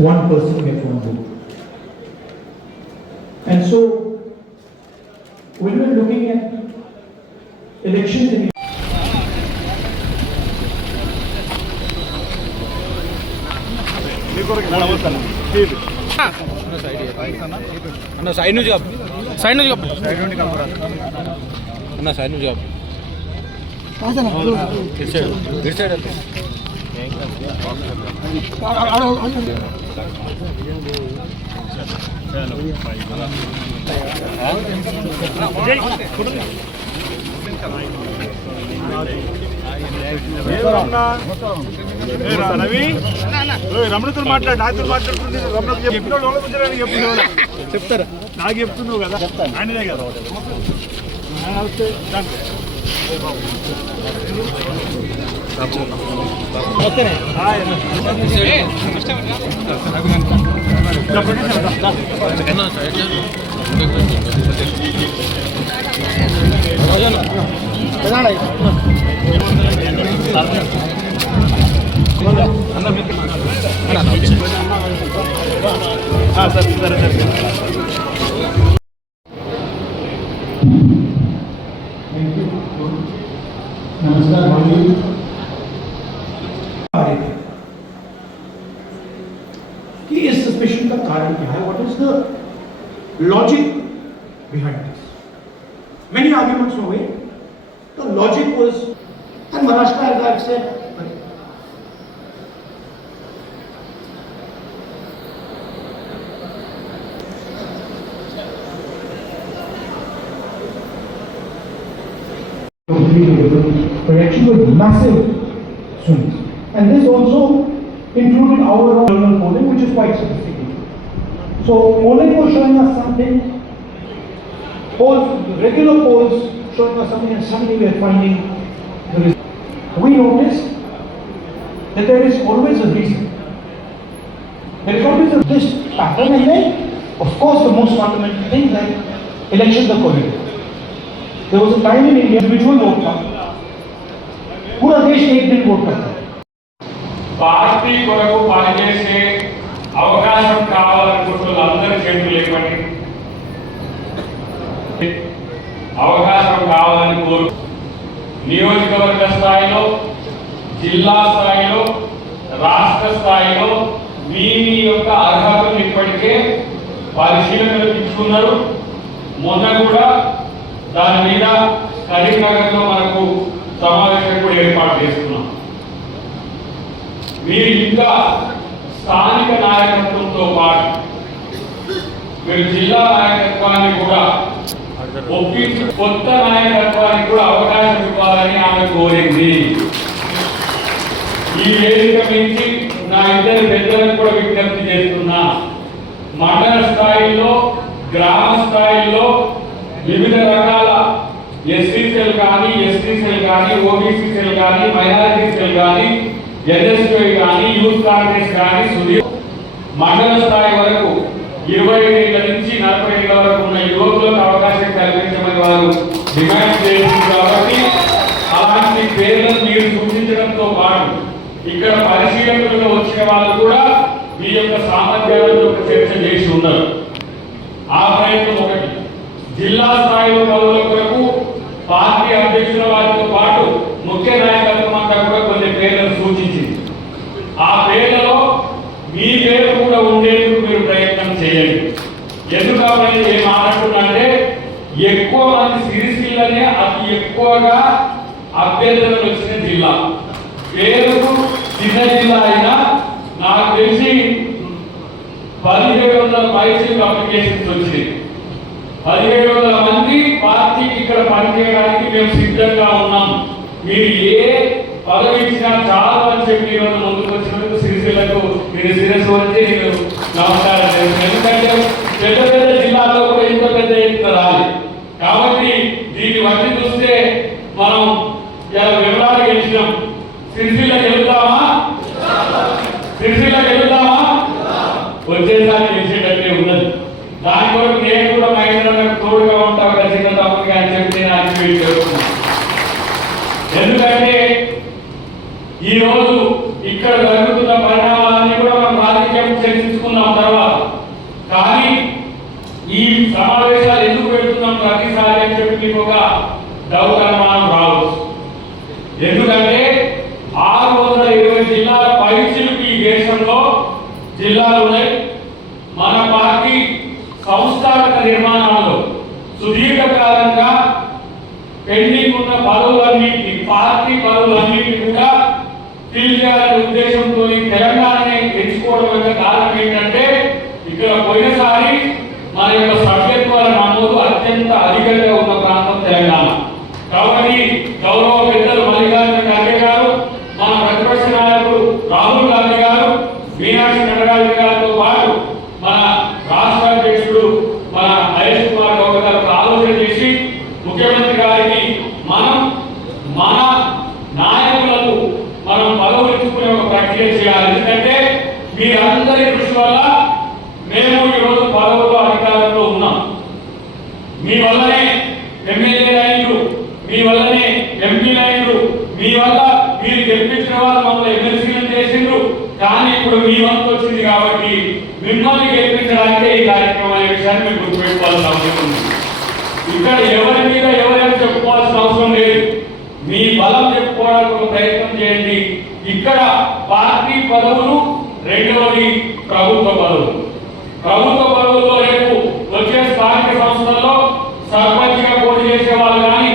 one person may phone book. And so, when we are looking at elections in side news రమణతో మాట్లాడు నాతో మాట్లాడుతుంది రమణకు చెప్తారా నాకు చెప్తున్నావు కదా ఆయనదే కదా He is suspicion का कारण क्या है? What is the logic behind this? Many arguments were made. The logic was, and Maharashtra, as I've said, the reaction was massive swings, and this also included our internal polling, which is quite sophisticated. So polling was showing us something, polls, regular polls showing us something, and suddenly we are finding the result. We noticed that there is always a reason. There is always this pattern, and then, of course, the most fundamental thing that elections are correlated. There was a time in India individual vote था, पूरा देश एक दिन vote करता है. Party కొరకు పనిచేసే అవకాశం కావాలనుకుంటున్న అందరి చేతులు లేపండి. అవకాశం కావాలని కోరు నియోజకవర్గ స్థాయిలో, జిల్లా స్థాయిలో, రాష్ట్ర స్థాయిలో మీ యొక్క అర్హతలు ఇప్పటికే పరిశీలనలు తీసుకున్నారు. మొన్న కూడా దాని మీద కరీంనగర్లో మనకు సమావేశం కూడా ఏర్పాటు చేస్తున్నాం. మీరు ఇంకా స్థానిక నాయకత్వంతో పాటు మీరు జిల్లా నాయకత్వాన్ని కూడా ఒప్పించి కొత్త నాయకత్వానికి కూడా అవకాశం ఇవ్వాలని ఆమె కోరింది. ఈ వేదిక నుంచి నా ఇద్దరు పెద్దలకు కూడా విజ్ఞప్తి చేస్తున్నా. మండల స్థాయిలో, గ్రామ స్థాయిలో వివిధ రకాల ఎస్సీ సెల్ కానీ, ఎస్టీ సెల్ కానీ, ఓబీసీ సెల్ కానీ, మైనారిటీ సెల్ కానీ, ఎన్ఎస్పీ కానీ, యూత్ కాంగ్రెస్ కానీ, సుదీర్ మండల స్థాయి వరకు 25 ఏళ్ల నుంచి 40 ఏళ్ల వరకు ఉన్న యువకులకు అవకాశం కల్పించమని వారు డిమాండ్ చేసింది. కాబట్టి అలాంటి పేర్లను మీరు సూచించడంతో పాటు ఇక్కడ పరిశీలనలుగా వచ్చిన వాళ్ళు కూడా మీ యొక్క సామర్థ్యాలతో చర్చ చేసి ఉన్నారు. ఆ ప్రయత్నం ఒకటి. జిల్లా స్థాయిలో పదవుల కొరకు పార్టీ అధ్యక్షుల వారితో పాటు ముఖ్య నాయకత్వం అంతా కూడా కొన్ని పేర్లను సూచించింది. ఆ పేర్లలో మీ పేరు కూడా ఉండేందుకు మీరు ప్రయత్నం చేయండి. ఎందుకంటే ఏం ఆనంటున్నంటే ఎక్కువ మంది సిరిసిల్లనే అతి ఎక్కువగా అభ్యర్థులు వచ్చిన జిల్లా. పేరుకు చిన్న జిల్లా అయినా నాకు తెలిసి 1700 పైసలు అప్లికేషన్స్ వచ్చినాయి. 1700 మంది పార్టీకి ఇక్కడ పనిచేయడానికి మేము సిద్ధంగా ఉన్నాం. మీరు ఏ పదవి ఇచ్చినా చాలు అని చెప్పి ఈరోజు ముందుకు వచ్చినందుకు సిరిసిల్లకు మీరు శిరస్సు వచ్చి నేను నమస్కారం చేస్తున్నాను. ఎందుకంటే పెద్ద పెద్ద జిల్లాల్లో కూడా ఇంత పెద్ద ఎత్తున రాలి. కాబట్టి దీన్ని బట్టి చూస్తే మనం ఇలా వివరాలు గెలిచినాం. సిరిసిల్లకు వెళ్తామా? సిరిసిల్లకు వెళ్తామా? వచ్చేసారి గెలిచేటట్టే ఉన్నది. దాని కొరకు నేను కూడా మహేంద్రకు తోడుగా ఉంటావు కదా చిన్న తమ్ముడిగా అని చెప్పి నేను యాక్టివేట్ చేస్తున్నాను. ఎందుకంటే ఈ రోజు ఇక్కడ జరుగుతున్న పరిణామాలన్నీ కూడా మనం రాజకీయం చర్చించుకుంటాం. చూసుకున్నాం తర్వాత. కానీ ఈ సమావేశాలు ఎందుకు పెడుతున్నాం ప్రతిసారి అని చెప్పి మీకు ఒక డౌట్ అనుమానం రావచ్చు. ఎందుకంటే 620 జిల్లాల పైచిలుకు ఈ దేశంలో జిల్లాలు ఉన్నాయి. మన పార్టీ సంస్థాగత నిర్మాణంలో సుదీర్ఘకాలంగా పెండింగ్ ఉన్న పదవులన్నింటినీ, పార్టీ పదవులన్నింటినీ కూడా ఫిల్ చేయాలనే ఉద్దేశంతో తెలంగాణని ఎంచుకోవడం యొక్క కారణం ఏంటంటే, ఇక్కడ పోయినసారి మన యొక్క సభ్యత్వాల నమోదు అత్యంత అధికంగా ఉన్న ప్రాంతం తెలంగాణ. కాబట్టి గౌరవ పెద్దలు మల్లికార్జున ఖర్గే గారు, మన ప్రతిపక్ష నాయకుడు రాహుల్ గాంధీ గారు, మీనాక్షి నటరాజన్ గారితో పాటు మన రాష్ట్ర అధ్యక్షుడు మన మహేష్ కుమార్ గౌడ్ గారు ఆలోచన చేసి ముఖ్యమంత్రి గారికి మన నాయకులకు మనం పదవులు ఇచ్చుకునే ఒక ప్రక్రియ చేయాలి. ఎందుకంటే మీరందరి కృషి వల్ల మేము ఈరోజు పదవుల్లో అధికారంలో ఉన్నాం. మీ వల్లనే ఎమ్మెల్యే లైన్లు, మీ వల్లనే ఎంపీ లైన్లు, మీ వల్ల మీరు గెలిపించిన వాళ్ళు మమ్మల్ని ఎమ్మెల్సీలు చేసిండ్రు. కానీ ఇప్పుడు మీ వంతు వచ్చింది కాబట్టి మిమ్మల్ని గెలిపించడానికే ఈ కార్యక్రమం అనే విషయాన్ని మీరు గుర్తుపెట్టుకోవాల్సిన అవసరం ఉంది. ఇక్కడ ఎవరి మీద ఎవరైనా చెప్పుకోవాల్సిన అవసరం లేదు. మీ బలం చెప్పుకోవడానికి ఒక ప్రయత్నం చేయండి. ఇక్కడ పార్టీ పదవులు, రెండవది ప్రభుత్వ పదవులు. ప్రభుత్వ పదవుల్లో రేపు వచ్చే స్థానిక సంస్థల్లో సర్పంచ్ గా పోటీ చేసే వాళ్ళు కానీ,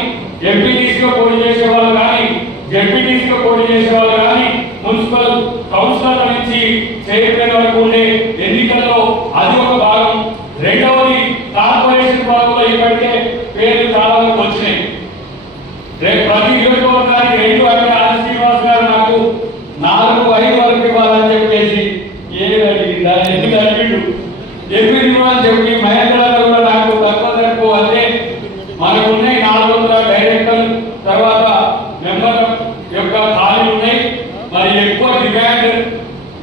ఎంపీటీసీగా పోటీ చేసే వాళ్ళు కానీ, జెడ్పీటీసీగా పోటీ చేసే వాళ్ళు కానీ, మున్సిపల్ కౌన్సిలర్ నుంచి చైర్మన్ వరకు ఉండే ఎన్నికల్లో అది ఒక భాగం. రెండవది కార్పొరేషన్ పదవుల్లో ఇప్పటికే పేర్లు చాలా వరకు వచ్చినాయి. రేపు ప్రతి నియోజకవర్గానికి 2 అంటే ఆర్ శ్రీనివాస్ గారు నాకు 4-5 వరకు ఇవ్వాలని చెప్పేసి ఎందుకు అడిగిండు, ఎనిమిది ఇవ్వాలని చెప్పి మహేంద్ర కూడా నాకు తక్కువ అంటే మనకు ఉన్నాయి 400 డైరెక్టర్ తర్వాత మెంబర్ యొక్క ఖాళీలు ఉన్నాయి. మరి ఎక్కువ డిమాండ్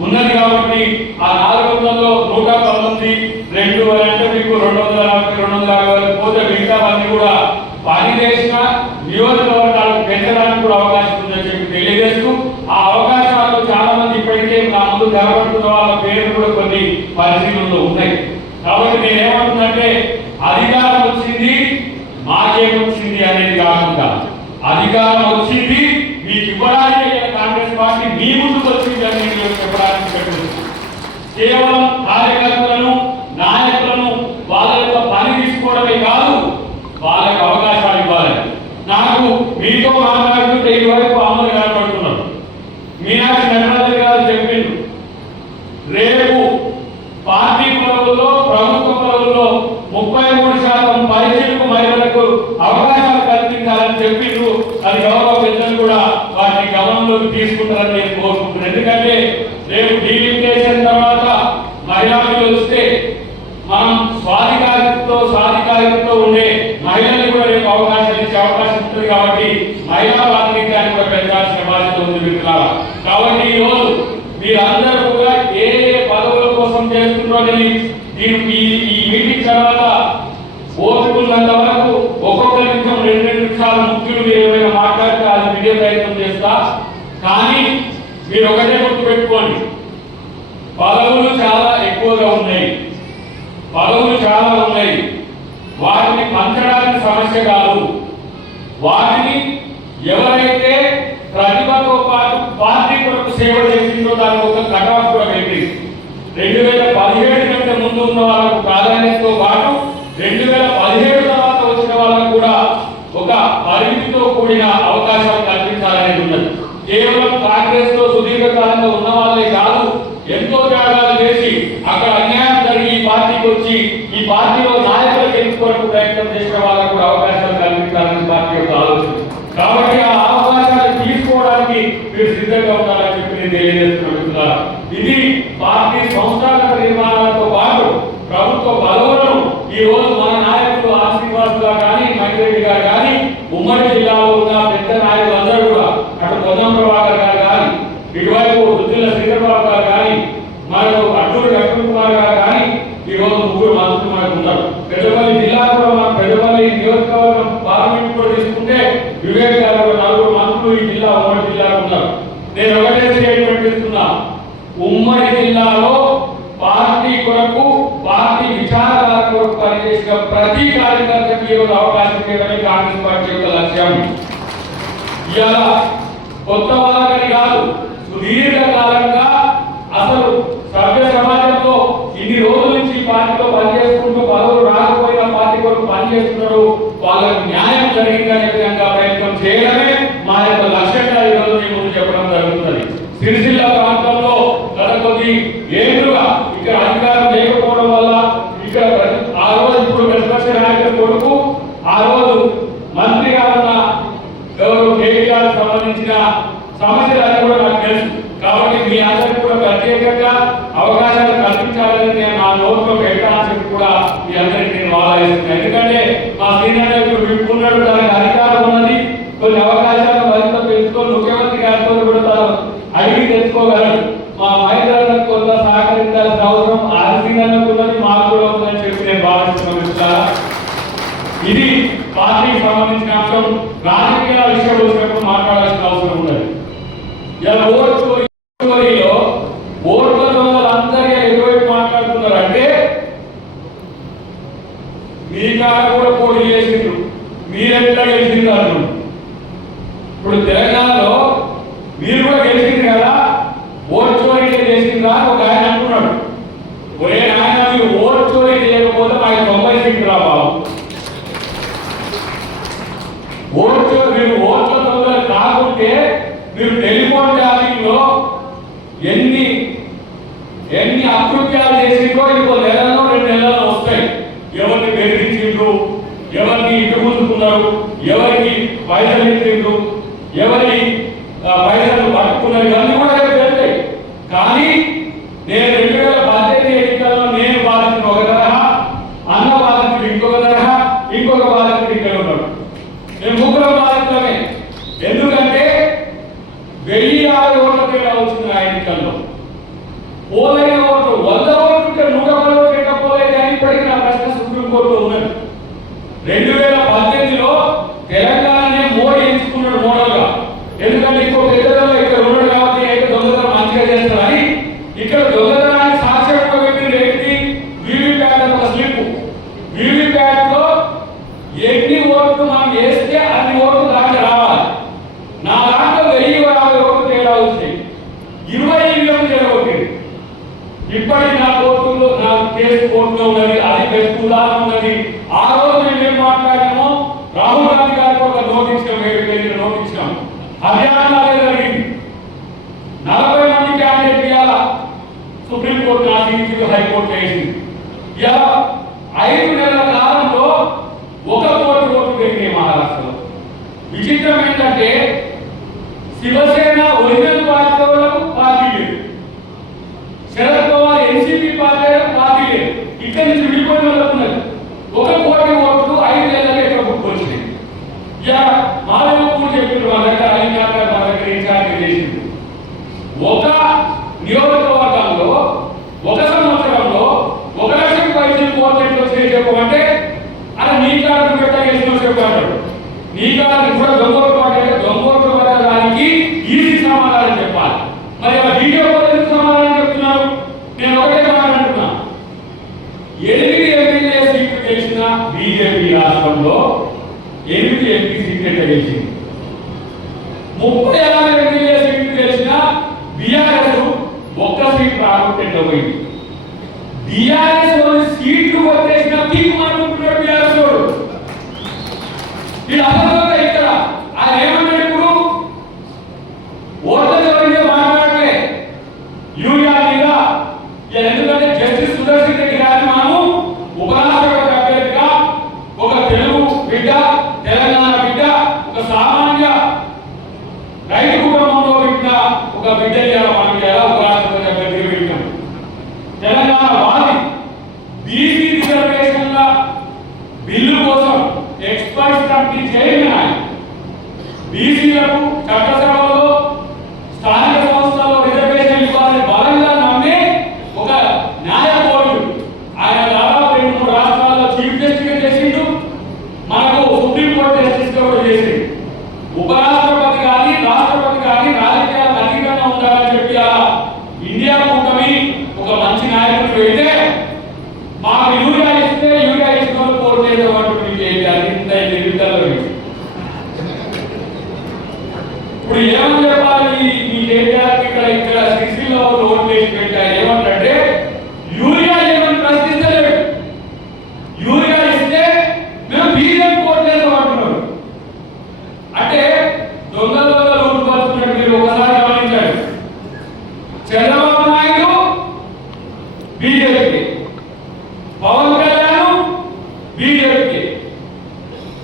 ఉన్నది కాబట్టి ఆ 400లో 119 2 అంటే మీకు 240-250 వరకు పోతే మిగతావన్నీ కూడా పని చేసిన నియోజకవర్గాలకు పెంచడానికి కూడా అవకాశం ఉందని చెప్పి తెలియజేస్తూ, ఆ అవకాశాలు చాలా మంది ఇప్పటికే నా ముందు కనబడుతున్న వాళ్ళ పేర్లు కూడా కొన్ని పరిశీలనలో ఉన్నాయి. కాబట్టి నేనేమంటున్నానంటే అధికారం వచ్చింది మాకేమొచ్చింది అనేది కాకుండా, అధికారం వచ్చింది మీకు ఇవ్వడానికి కాంగ్రెస్ పార్టీ మీ ముందుకు వచ్చింది అని నేను చెప్పడానికి పెట్టలేదు. కేవలం కార్యకర్తలను, నాయకులను వాళ్ళ యొక్క పని తీసుకోవడమే కాదు, వాళ్ళకి అవకాశాలు ఇవ్వాలి. నాకు మీతో మాట్లాడుతుంటే ఇటువైపు అమలు కనపడుతున్నారు. మీనాక్షి నటరాజన్ గారు చెప్పిండ్రు, రేపు పార్టీ పదవుల్లో, ప్రభుత్వ పదవుల్లో 33% పైచిలకు మహిళలకు అవకాశాలు కల్పించాలని చెప్పిండ్రు. అది గౌరవ పెద్దలు కూడా వాటిని గమనంలోకి తీసుకుంటారని నేను కోరుకుంటున్నాను. ఎందుకంటే రేపు డీలిమిటేషన్ తర్వాత మహిళా బిల్లు వస్తే మనం స్వాధికారితో ఉండే మహిళలకు కూడా రేపు అవకాశం ఇచ్చే అవకాశం ఉంటుంది. కాబట్టి మహిళా ప్రాతినిధ్యాన్ని కూడా పెంచాల్సిన బాధ్యత ఉంది మిత్రులారా. కాబట్టి ఈ రోజు మీరందరూ కూడా ఏ పదవుల కోసం చేస్తున్నారో దీనికి ఈ మీటింగ్ తర్వాత ఓపికన్నంత వరకు ఒక్కొక్క నిమిషం 2 నిమిషాలు ముఖ్యులు మీరు ఏమైనా మాట్లాడితే అది వినే ప్రయత్నం చేస్తా. కానీ మీరు ఒకటే గుర్తు పెట్టుకోండి, పదవులు చాలా ఎక్కువగా ఉన్నాయి, వాటిని పంచడానికి సమస్య కాదు. వాటిని ఎవరైతే ప్రతిభతో పాటు పార్టీ కొరకు సేవ చేసిందో దానికి ఒక కటాఫ్ కూడా పెట్టి 2017 కంటే ముందు ఉన్న వాళ్ళకు ప్రాధాన్యతతో పాటు 2017 తర్వాత వచ్చిన వాళ్ళకు కూడా ఒక పరిమితితో కూడిన అవకాశాలు కల్పించాలనేది ఉన్నది. కేవలం కాంగ్రెస్ లో సుదీర్ఘకాలంగా ఉన్న వాళ్ళే కాదు, ఎంతో త్యాగాలు చేసి అక్కడ అన్యాయం జరిగి ఈ పార్టీకి వచ్చి ఈ పార్టీలో నాయకులకు ఎన్నుకోవడానికి ప్రయత్నం చేసిన వాళ్ళకు కూడా అవకాశాలు కల్పించాలని పార్టీ యొక్క ఆలోచన. కాబట్టి ఆ అవకాశాలు తీసుకోవడానికి మీరు సిద్ధంగా ఉండాలని చెప్పి నేను తెలియజేస్తున్నాను. ఇది పార్టీ సంస్థాగత నిర్మాణాలతో పాటు ప్రభుత్వ పదవులను ఈ రోజు మన నాయకులు ఆర్ శ్రీనివాస్ గారు కానీ, మైరెడ్డి గారు కానీ, ఉమ్మడి జిల్లాలో ఉన్న పెద్ద నాయకులు అందరూ కూడా అటు పొన్నం ప్రభాకర్ గారు కానీ, ఇటువైపు రుద్దుల శ్రీధర్బాబు గారు కానీ, మనకు అడ్డూరు లక్ష్మణ్ కుమార్ గారు కానీ ఈ రోజు 3 మంత్రులు మనకు ఉన్నారు. పెద్దపల్లి జిల్లా కూడా మన పెద్దపల్లి నియోజకవర్గం పార్లమెంట్ కూడా తీసుకుంటే వివేక్ గారు 4 మంత్రులు ఈ జిల్లా ఉమ్మడి జిల్లాలో ఉన్నారు. నేను ఒకటే స్టేట్మెంట్ ఇస్తున్నా, ఉమ్మడి జిల్లాలో పార్టీ ఈరోజు అవకాశం ఇవ్వడమే కాంగ్రెస్ పార్టీ యొక్క లక్ష్యం. ఇవాళ కొత్త వాళ్ళకని కాదు, సుదీర్ఘకాలంగా అసలు సభ్య సమాజంలో ఇన్ని రోజుల నుంచి పార్టీలో పనిచేసుకుంటూ పదవులు రాకపోయిన పార్టీ కొరకు పనిచేస్తున్నారు, వాళ్ళకు న్యాయం జరిగిందనే విధంగా ప్రయత్నం చేయడమే మా యొక్క లక్ష్యంగా ఈరోజు మీ ముందు చెప్పడం జరుగుతుంది. సిరిసిల్ల ప్రాంతంలో గత కొద్ది ఏళ్లుగా ఇక్కడ అధికారం లేకపోవడం వల్ల ఇక్కడ ఆ రోజు ఇప్పుడు ప్రతిపక్ష నాయకుల కొడుకు ఆ రోజు మంత్రిగా ఉన్న కేటీఆర్ సంబంధించిన సమస్యలు కూడా నాకు తెలుసు. కాబట్టి మీ అందరికీ కూడా ప్రత్యేకంగా అవకాశాలు కల్పించాలని నేను నా నోట్లో పెట్టాల్సి కూడా మీ అందరికీ నేను ఆలోచిస్తున్నాను. ఎందుకంటే మా సీనియర్ ఇప్పుడు విప్పుకున్నాడు, దానికి అధికారం ఉన్నది, కొన్ని అవకాశాలు మరింత పెంచుకొని ముఖ్యమంత్రి గారితో కూడా తాను అడిగి తెచ్చుకోగలరు. మా మహిళలకు కొంత సహకరించాల్సిన అవసరం ఆ సీనియర్లకు ఉన్నది, మాకు కూడా ఉందని చెప్పి నేను భావిస్తున్నాను. ఇది పార్టీకి సంబంధించిన అంశం. రాజకీయాల విషయం వచ్చినప్పుడు మాట్లాడాల్సిన అవసరం ఉన్నది. ఇలా ఓట్లలో ఓట్ల అందరికీ ఎటువైపు మాట్లాడుతున్నారు అంటే మీ కాడ కూడా పోటీ చేసిండ్రు, మీరెట్లా గెలిచిండ్రు అంటున్నారు. ఇప్పుడు తెలంగాణలో మీరు కూడా గెలిచిండ్రు కదా, ఓట్ చోరీ చేసిండ్రా ఒక ఆయన అంటున్నాడు. ఒరే ఆయన మీరు ఓట్ చోరీ చేయకపోతే మాకు 90 సీట్లు రా బాబు. మీరు ఓట్ల తొందర కాకుంటే మీరు టెలిఫోన్ ట్యాపింగ్ లో ఎన్ని అకృత్యాలు చేసిందో ఇంకో నెలలో 2 నెలల్లో వస్తాయి. ఎవరిని బెదిరించిండ్రు, ఎవరిని ఇటుకుంటున్నారు, ఎవరికి పైసలు ఇచ్చిండ్రు, ఎవరి పైసలు పట్టుకున్నారు, ఇవన్నీ కూడా వెళ్తాయి. కానీ నేను 2018 ఎన్నికల్లో నేను బాధితుడు ఒక తరహా, అన్న బాధితుడు ఇంకొక తరహా, ఇంకొక బాధితుడు ఇక్కడ ఉన్నాడు. మేము ముగ్గురం బాధితులమే. ఎందుకంటే 1050 ఓట్ల తేడా వచ్చింది ఆ ఎన్నికల్లో. పోలైన ఓట్లు 100 ఓట్లుంటే 110 ఓట్లు ఎట్లా పోలేదు అని ఇప్పటికీ నా ప్రశ్న సుప్రీంకోర్టులో ఉన్నది. 2018లో తెలంగాణనే మోడీ ఎంచుకున్నాడు మోడల్గా. ఎందుకంటే ఇంకో పెద్దలో ఇక్కడ ఉన్నాడు కాబట్టి అయితే దొంగతనం మంచిగా చేస్తారని ఇక్కడ దొంగతనాన్ని సాక్ష్యంగా పెట్టిన వ్యక్తి వీవీప్యాట్ ఒక స్లిప్. వీవీప్యాట్ లో ఎన్ని ఓట్లు మనం వేస్తే అన్ని ఓట్లు దాంట్లో రావాలి. నా దాంట్లో 1050 ఓట్లు తేడా వచ్చాయి, 20 ఈవీఎం తేడా కొట్టింది. ఇప్పటికి నా కోర్టులో నా కేసు కోర్టులో ఉన్నది, అది బెస్ట్ ఉదాహరణ ఉన్నది. ఆ రోజు మేము ఏం మాట్లాడామో రాహుల్ గాంధీ గారికి ఒక నోటీస్ 7 పేజీల నోటీస్ అభియానాలే జరిగింది. 40 మంది క్యాండిడేట్ ఇవ్వాల సుప్రీంకోర్టు నా తీర్పు హైకోర్టు వేసింది. ఇలా 5 నెలల కాలంలో 1 కోటి ఓట్లు పెరిగినాయి మహారాష్ట్రలో. విచిత్రం ఏంటంటే శివసేన ఒరిజినల్ పార్టీలకు పార్టీ లేదు, శరద్ పవార్ ఎన్సీపీ పార్టీ లేదు, ఇక్కడి నుంచి విడిపోయిన వాళ్ళకు ఉన్నది. 1 కోటి ఓట్లు 5 నెలలకు ఇక్కడ పుట్టుకొచ్చినాయి. ఇలా మాధవ్ చెప్పిన మా దగ్గర అలీనాథ్ గారు మా దగ్గర ఇన్ఛార్జ్ చేసింది. ఒక నియోజకవర్గంలో 1 సంవత్సరంలో 1 లక్షం పైసలు ఓట్లు ఎట్లా వచ్చి చెప్పమంటే అది నీ కారణం పెట్టేసిన చెప్పాడు. నీ కారణం కూడా దొంగోట్లు పడ్డాయి, దొంగోట్లు పడడానికి ఈజీ సమాధానం చెప్పాలి. మరి వీడియో సమాధానం చెప్తున్నారు. నేను ఒకటే మాట్లాడుతున్నా, 8 ఎమ్మెల్యే సీట్లు గెలిచిన బీజేపీ రాష్ట్రంలో 8 ఎంపీ సీట్లు గెలిచింది. 36 ఎమ్మెల్యే సీట్లు గెలిచిన బీఆర్ఎస్ 1 సీట్ రాకుంటే పోయింది. బీఆర్ఎస్ సీట్లు కొట్టేసిన పీక్ అనుకుంటున్నాడు బీఆర్ఎస్ వాడు. ఇది అసలు ఇక్కడ ఆయన ఏమన్నాడు, ఇప్పుడు ఓట్ల గురించి మాట్లాడితే యూరియా మీద, ఎందుకంటే జస్టిస్ సుదర్శన్ రెడ్డి గారిని మనము ఉపరాష్ట్రపతి అభ్యర్థిగా ఒక తెలుగు బిడ్డ, తెలంగాణ బిడ్డ, ఒక సామాన్య రైతు కుటుంబంలో బిడ్డ, ఒక బిడ్డ మనం ఎలా ఉపరాష్ట్రపతి అభ్యర్థిగా పెట్టాం. తెలంగాణ వాది బీసీ రిజర్వేషన్ల బిల్లు కోసం ఎక్స్పర్ట్స్ కమిటీ చైర్మన్ ఆయన. బీసీలకు చట్టసభలో స్థానిక సంస్థల్లో రిజర్వేషన్ ఇవ్వాలని బలంగా నమ్మే ఒక న్యాయమూర్తి ఆయన. దాదాపు 2-3 రాష్ట్రాల్లో చీఫ్ జస్టిస్ గా చేసిండు, మనకు సుప్రీంకోర్టు జస్టిస్ గా కూడా చేసిండు. ఉపరాష్ట్రపతి కానీ రాష్ట్రపతి కానీ రాజకీయాలకు అతీతంగా ఉండాలని చెప్పి ఇండియా కూటమి ఒక మంచి నాయకుడు అయితే మాకు యూరియా ఇస్తే యూరియా ఇస్తున్న కోర్టు చేసేవాడు చేయాలి. బీజేపీ, పవన్ కళ్యాణ్ బీజేపీ,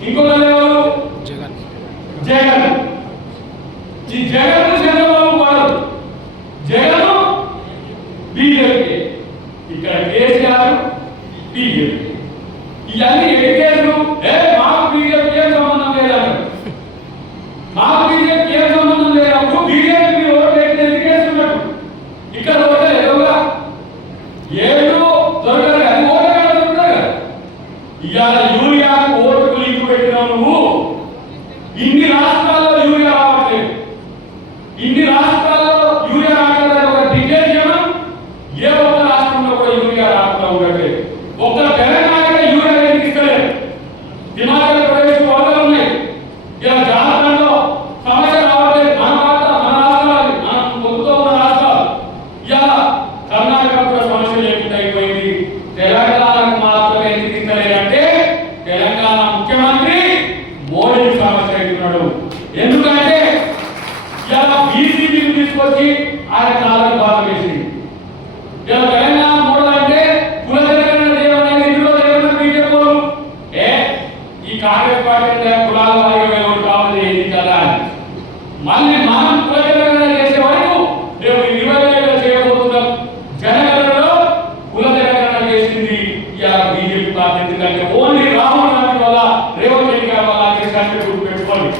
ఇంకొకరు ఎవరు జగన్. ఈ జగన్ చంద్రబాబు వాడు జగన్ బీజేపీ, ఇక్కడ కేసీఆర్ బీజేపీ. ఇవన్నీ ఎడికేట్లు మాకు బీజేపీ ఏం సంబంధం లేదంటారు. మాకు బీజేపీ ఏం సంబంధం లేనప్పుడు బీజేపీ ఓట్లు ఎడికేస్తున్నట్టు ఇక్కడ ఓటే ఎదురుగా ఏడు దొరకదు, అది ఓటే కదా దొరకదు కదా. ఇవాళ యూరియాకు ఓటుకు లింక్ పెట్టినావు నువ్వు. ఇన్ని రాష్ట్రాల్లో యూరియా రావట్లేదు, ఇన్ని రాష్ట్రాల్లో యూరియా రావట్లేదు. ఒక డిగ్రేడ్ చేయడం ఏ ఒక్క రాష్ట్రంలో కూడా యూరియా రాకుండా ఉండట్లేదు. ఒక్క తెలంగాణ యూరియా ఇస్తలేదు. హిమాచల్ ప్రదేశ్ వరదలు ఉన్నాయి. ఇలా జార్ఖండ్లో సమస్య రావట్లేదు. మన రాష్ట్రాలు మనం పొందుతూ ఉన్న రాష్ట్రాలు. ఇలా కర్ణాటక కూడా సమస్య లేకుండా అయిపోయింది. తెలంగాణకు మాత్రమే ఎందుకు ఇస్తలేదంటే తెలంగాణ ముఖ్యమంత్రి మోడీ సమస్య అవుతున్నాడు. ఎందుకంటే ఇలా బీసీబీని తీసుకొచ్చి ఆయన కాలం బాధ వేసింది. ఇలా తెలంగాణ మోడల్ అంటే కాంగ్రెస్ పార్టీ కులాల వారిగా కావాలి కదా. మళ్ళీ మనం కులగణన చేసే వరకు రేపు 20 చేయబోతున్నాం. జనగణనలో కులగణన చేసింది ఇలా బీజేపీ పార్టీ. ఎందుకంటే ఓన్లీ రాహుల్ గాంధీ వల్ల, రేవంత్ రెడ్డి గారి వల్ల చేసినట్టు గుర్తుపెట్టుకోండి.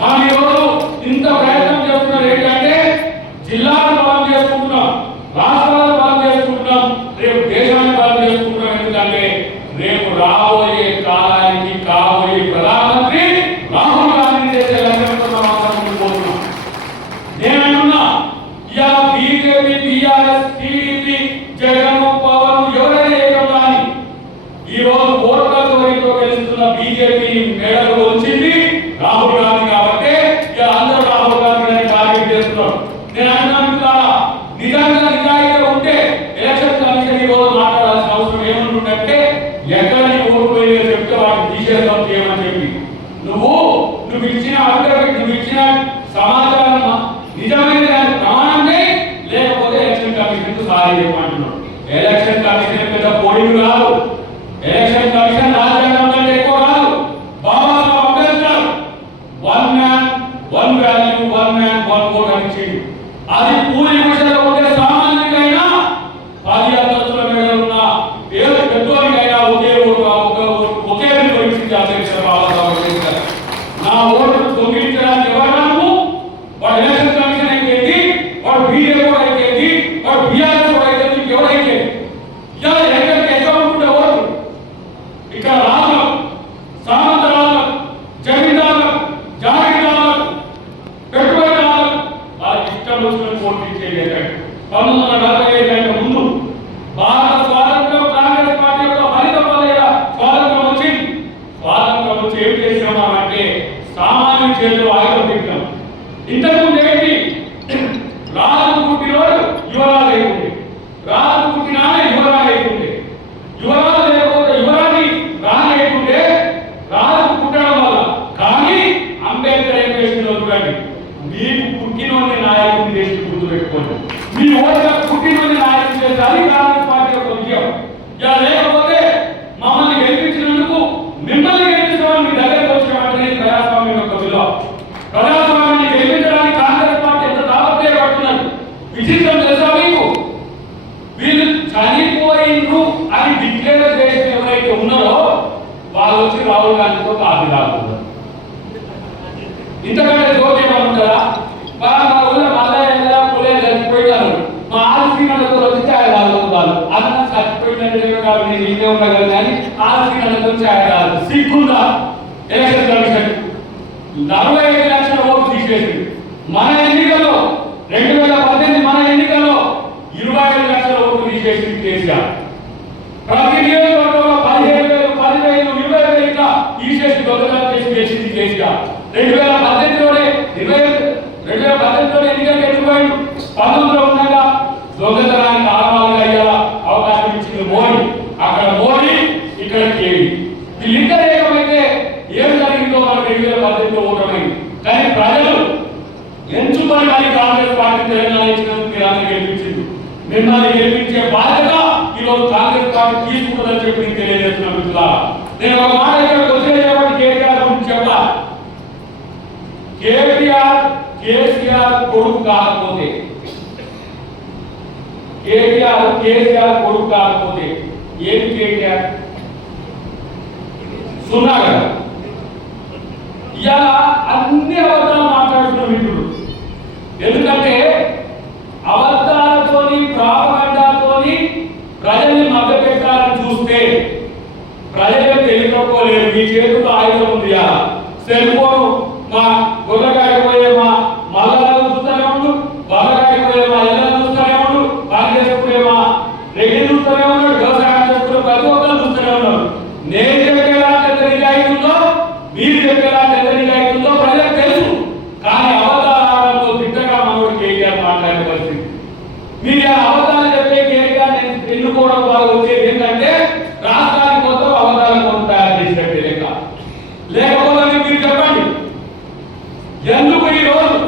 మనం ఈరోజు ఇంత ప్రయత్నం చేస్తున్నారు ఏంటంటే జిల్లాను బలం చేసుకుంటున్నాం, రాష్ట్రాలను బలం చేసుకుంటున్నాం, రేపు దేశాన్ని బలం చేసుకుంటున్నాం. ఎందుకంటే రేపు రాబోయే కాలానికి కాబోయే ప్రధానమంత్రి రాహుల్ గాంధీ చేసే లక్ష్యంతో పోతున్నాం. నేను అంటున్నా ఇలా BJP, TRS, TDP, Jagan, Pavan ఎవరైనా ఏకం కానీ ఈ రోజు ఓట్ల చోరీతో గెలుస్తున్న బీజేపీ మేడలు వచ్చింది రాహుల్ గాంధీ. కాబట్టి ఇక అందరూ రాహుల్ గాంధీ టార్గెట్ చేస్తున్నారు. నేను అంటున్నాను నిజంగా నిజాయితీగా ఉంటే ఎలక్షన్ కమిషన్ ఈ రోజు మాట్లాడాల్సిన అవసరం ఏముంటుందంటే ఎక్కడ ఓటు పోయి చెప్తే వాటిని తీసేద్దాం చేయమని చెప్పి నువ్వు ఇచ్చిన అఫిడవిట్, నువ్వు ఇచ్చిన సమాచారం నిజమైన ప్రమాణమే లేకపోతే ఎలక్షన్ కమిషన్ సారీ చెప్పమంటున్నాడు. ఎలక్షన్ కమిషన్ పెద్ద పోలింగ్ కాదు. ఎలక్షన్ కమిషన్ రాజ్యాంగం కంటే ఎక్కువ కాదు. Babasaheb Ambedkar 1 man 1 value 1 man 1 vote అని ఇచ్చింది. అది పూరి విషయంలో ఉండే సామాన్యుడికైనా 10 అంతస్తుల మీద ఉన్న పేరు పెద్దోడికైనా ఒకే ఓటు ఒకే విలువించింది అధ్యక్షుడు బాబాసాహెబ్ అంబేద్కర్. నా ఓటు దొంగిలించడానికి ఎవరన్నాము? వాడు ఎలక్షన్ కమిషన్ అయిపోయింది, వాడు బీజేపీ కూడా అయిపోయింది, వాడు బీఆర్ఎస్ కూడా అయిపోయింది, ఎవరైతే ఇలా ఎక్కడికి ఎక్కడ ఉంటుండే ఓటు ఇక్కడ రాజు సామంతరాలు, జమీందారులు, జాగీర్దారులు, పెట్టుబడిదారులు వాళ్ళకి ఇష్టం వచ్చిన ఓటు ఇచ్చేది. 1945 కంటే ముందు భారత స్వాతంత్రం కాంగ్రెస్ పార్టీ యొక్క ఫలితం వల్ల స్వాతంత్రం వచ్చింది. స్వాతంత్రం వచ్చి ఏం చేసినామంటే సామాన్య చేతులు ఆయుధం పెట్టాం. ఇంతకుముందు ఏంటి? రాజు పుట్టినోడు యువరాజు అయిపోయింది, రాజు పుట్టిన యువరాజు అయిపోయింది, యువరాజు లేకపోతే యువరాజు రాజు అయిపోతే రాజు పుట్టడం వల్ల. కానీ అంబేద్కర్ ఏం చేసిందో చూడండి, మీకు పుట్టినోని నాయకుడిని చేసి గుర్తుపెట్టుకోండి. మీ ఓట్లకు పుట్టినోని నాయకుడు చేస్తే అది కాంగ్రెస్ పార్టీ యొక్క విజయం. ఇలా లేకపోతే మమ్మల్ని గెలిపించినందుకు మిమ్మల్ని గెలిపించడం మీ దగ్గరకు వచ్చినటువంటి ప్రజాస్వామ్యం యొక్క విలువ. ప్రజాస్వామ్యాన్ని గెలిపించడానికి కాంగ్రెస్ పార్టీ ఎంత తాపత్రయపడుతున్నారు. విచిత్రం తెలుసా మీకు? వీళ్ళు చనిపోయిండ్రు అని డిక్లేర్ చేసిన ఎవరైతే ఉన్నారో వాళ్ళు వచ్చి రాహుల్ గాంధీతో కాదు రాకుండా ఇంతకంటే జోక్యం ఉంటుందా? మా ఊళ్ళో మల్లయ్య పులే చచ్చిపోయారు, మా ఆలసీనలతో వచ్చి ఛాయ్ తాగుతున్నారు. అన్న చచ్చిపోయినట్టు కాదు, నేను ఇంకే ఉండగలను కానీ ఆలసీనలతో ఛాయ్ తాగు సిగ్గుందా? ఎలక్షన్ కమిషన్ 45 లక్షల ఓట్లు తీసేసింది. మన ఎన్నికల్లో 2018 మన ఎన్నికల్లో 25 లక్షల ఓట్లు తీసేసింది కేసీఆర్. ప్రతి నియోజకవర్గంలో 15,000, 10,000, 20,000 ఇట్లా తీసేసి దొంగతనం చేసి చేసింది కేసీఆర్. 2018లోనే ఎన్నికలు ఎదుర్కోండి. 19లో ఉండగా దొంగతనానికి ఆనవాళ్ళుగా అయ్యేలా అవకాశం ఇచ్చింది మోడీ. అక్కడ మోడీ, ఇక్కడ కేవీ. వీళ్ళిద్దరు ఏకమైతే ఏం జరిగిందో మనకు 2018లో ఓటమైంది. కానీ ప్రజలు ఎంచుకొని మరి కాంగ్రెస్ పార్టీ తెలంగాణ ఇచ్చినందుకు మీరు అందరూ గెలిపించింది. మిమ్మల్ని గెలిపించే బాధ్యత ఈరోజు పార్టీ తీసుకుంటుందని చెప్పి నేను తెలియజేస్తున్నా మిత్రులారా. నేను ఒక మాట ఇక్కడ వచ్చేటప్పుడు కేటీఆర్ గురించి చెప్పాలి. కేసీఆర్ కొడుకు కాకపోతే, కేసీఆర్ కొడుకు కాకపోతే ఏంటి కేటీఆర్? సున్నా కదా. ఇలా అన్ని అబద్ధాలు మాట్లాడుతున్న మిత్రుడు. ఎందుకంటే అబద్ధాలతోని ప్రాపగండాతోని ప్రజల్ని మభ్యపెట్టాలని చూస్తే ప్రజలు తెలియకపోలేరు. మీ చేతిలో ఆయుధం ఉంది. సెల్ ఫోన్ మా గొల్లగాడికి పోయే మా మల్లగాడు చూస్తూనే ఉండు, బల్లగాడికి పోయే మా ఎల్లలు చూస్తూనే ఉండు, పని చేసుకునే మా రెడ్డి చూస్తూనే ఉన్నాడు, వ్యవసాయం చేసుకునే ప్రతి ఒక్కరు చూస్తూనే ఉన్నారు. నేను చెప్పేలా ఎంత నిజాయితీ ఉందో, మీరు చెప్పేలా ఎంత నిజాయితీ ఉందో ప్రజలకు తెలుసు. కానీ అబద్ధాలు ఆడడంతో దిట్టగా మనోడు కేటీఆర్ మాట్లాడే పరిస్థితి. మీరు అబద్ధాలు చెప్పే కేటీఆర్ ఎన్నుకోవడం ద్వారా వచ్చేది ఏంటంటే రాష్ట్రానికి మొత్తం అబద్ధాల కోసం తయారు చేసినట్టే లెక్క. లేకపోతే మీరు చెప్పండి, ఎందుకు ఈ రోజు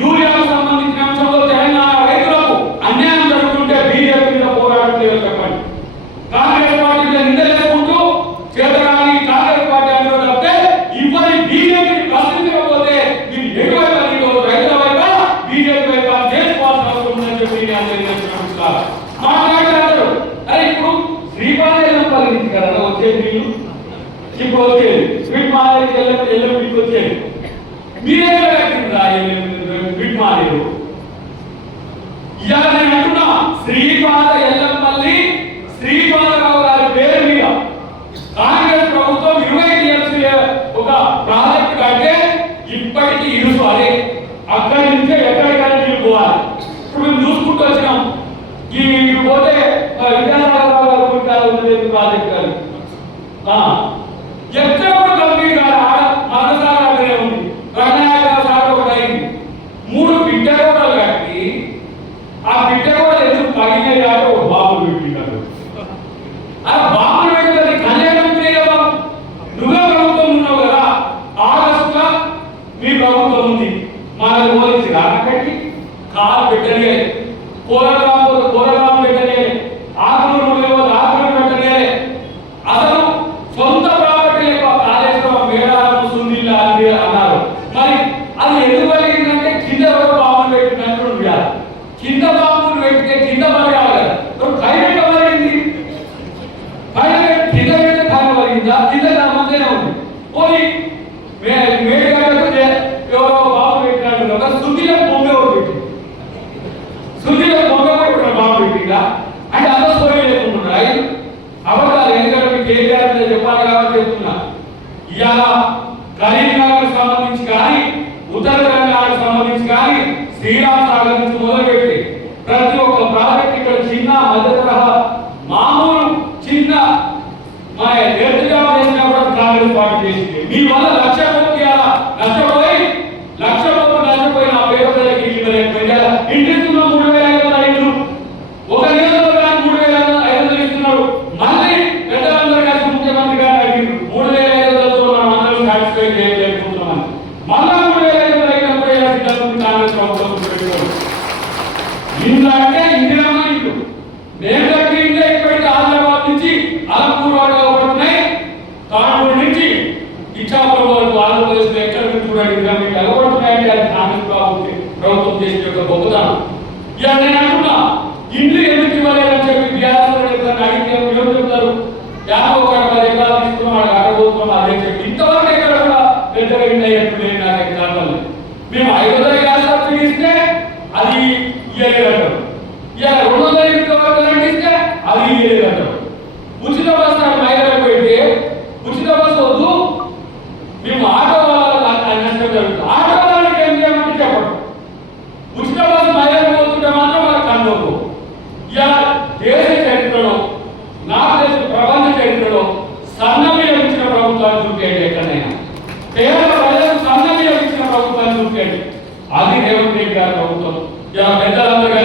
యూరియాకు సంబంధించిన అంశంలో తెలంగాణ రైతులకు అన్యాయం జరుగుతుంటే బీజేపీ మీద పోరాడట్లేదో చెప్పండి. కాంగ్రెస్ పార్టీ మీద నిందలేసుకుంటూ చేతగాని కాంగ్రెస్ పార్టీ అనుకో తప్పితే ఇప్పటి బీజేపీని ప్రశ్నించకపోతే మీరు ఎటువైపు రైతుల వైపు బీజేపీ వైపు చేసుకోవాల్సిన అవసరం ఉందని చెప్పి మాట్లాడారు. అరే ఇప్పుడు శ్రీపాదపల్లి నుంచి కదా వచ్చేది, మీరు ఇప్పుడు వచ్చేది స్వీట్ మాలేరు ఎల్లం మీకు వచ్చేది. మీరే కట్టిందా స్వీట్ మాలేరు? ఇవాళ నేను అంటున్నా, శ్రీపాద ఎల్లంపల్లి శ్రీపాదరావు గారి పేరు మీద కాంగ్రెస్ ప్రభుత్వం 20 టీఎంసీ ఒక ప్రాజెక్ట్ కట్టే ఇప్పటికీ ఇరుసు అదే. అక్కడి నుంచే ఎక్కడికైనా పోవాలి. ఇప్పుడు మేము చూసుకుంటూ వచ్చినాం. ఈ పోతే విద్యాసాగరరావు గారు ప్రాజెక్ట్ గారు ఎక్కడ కూడా కంప్లీట్ కాదు. ఆడ మరొకసారి అక్కడే ఉంది. రంగనాయక సార్ ఒకటి అయింది. 3 బిడ్డ కూడా కట్టి ఆ బిడ్డ కూడా ఎందుకు పగిలే కాదు బాబులు పెట్టినారు. ఆ బాబులు పెట్టినది కళ్యాణం బాబు. నువ్వే ప్రభుత్వం ఉన్నావు కదా. ఆగస్టుగా మీ ప్రభుత్వం ఉంది. మనకు పోలీసు రానక్కడికి కాలు పెట్టలే, కోరగాం పెట్టలే, ఆకులు పెట్టలే. అసలు సొంత ప్రాపర్టీ యొక్క కాళేశ్వరం మేడారం సుందిల్లా అన్నారు. మరి అది ఎందుకు కలిగిందంటే కింద బాంబులు పెట్టినట్టు ఉండాలి. కింద బాంబులు పెడితే కింద పడగాలి కదా. పైన కలిగింది, పైన కింద పెడితే పైన కలిగిందా? కింద మధ్యనే ఉంది. పోనీ మేడగడ్డకు ఎవరో బాంబు పెట్టినట్టు ఒక సుందిలో బొమ్మ ఎవరు పెట్టి, సుందిలో బొమ్మ కూడా బాంబు పెట్టిందా అంటే అంత సోయి లేకుండా అబద్ధాలు. ఎందుకంటే కేటీఆర్ మీద చెప్పాలి కాబట్టి చెప్తున్నా. ఇవాళ కరీంనగర్ సంబంధించి కానీ, ఉత్తర తెలంగాణకు సంబంధించి కానీ, శ్రీరామ్ సాగర్ నుంచి మొదలుపెట్టి ప్రతి ఒక్క ప్రాజెక్ట్ ఇక్కడ చిన్న మధ్య తరహా మామూలు చిన్న మన ఎదురుగా చేసినా కూడా కాంగ్రెస్ పార్టీ చేసింది. మీ వల్ల 1,00,000 కోట్లు నష్టపోయి 1,00,000 కోట్లు నష్టపోయి నా పేరు ఇంటిస్తున్న 3,500 ఇండ్లు ఒక నియోజకవర్గానికి 3,500 ఇస్తున్నారు. మళ్ళీ పెద్దలందరూ కలిసి ముఖ్యమంత్రి గారు అడిగారు 3,500తో మనం అందరం సాటిస్ఫై చేయలేకపోతున్నామని. మళ్ళా 3,500 అయినప్పుడు కాంగ్రెస్ ప్రభుత్వం పెట్టుకోండి. ఇంట్లో అంటే ఇందిరమ్మ ఇంట్లో మేము కట్టి ఇంట్లో ఇప్పటికీ ఆదిలాబాద్ నుంచి అలంపూర్ వరకు పడుతున్నాయి. తాండూరు నుంచి ఇచ్చాపురం వరకు ఆంధ్రప్రదేశ్ లో ఎక్కడ చూడండి ఇందిరమ్మ అలవడుతున్నాయంటే అది కాంగ్రెస్ ప్రభుత్వం చేసిన యొక్క గొప్పతనం. ఇక నేను అంటున్నా, ఇండ్లు ఎందుకు ఇవ్వలేదని చెప్పి అడిగితే ఏం చెప్తారు? 51 ఎకరాలు తీసుకున్నాం, అడగబోతున్నాం అదే చెప్పి ఇంతవరకు ఎక్కడ కూడా పెద్దగా ఇండ్లు అయ్యేట్టు లేదు. నాకు ఎకరాలు మేము 500 గ్యాస్ సబ్సిడీ ఇస్తే అది ఇయ్యలేదంటారు. ఇక 200 యూనిట్ ఇస్తే అది ఇయ్యలేదంటారు. ఉచిత బస్సు మహిళలకు పెడితే ఉచిత బస్సు వద్దు, మేము ఆటో వాళ్ళ నష్టం జరుగుతుంది. ఆటో వాళ్ళకి ఏం చేయమంటే చెప్పడం. ఉచిత బస్సు మహిళలు పోతుంటే మాత్రం వాళ్ళకి అనుభవం. ఇలా దేశ చరిత్రలో, నాకు తెలిసిన ప్రపంచ చరిత్రలో సన్నబియ్యం ఇచ్చిన ప్రభుత్వాన్ని చూపేయండి. ఎక్కడైనా పేద ప్రజలకు సన్నబియ్యం ఇచ్చిన ప్రభుత్వాన్ని చూపేయండి. అది రేవంత్ రెడ్డి గారి ప్రభుత్వం. ఇలా పెద్దలందరూ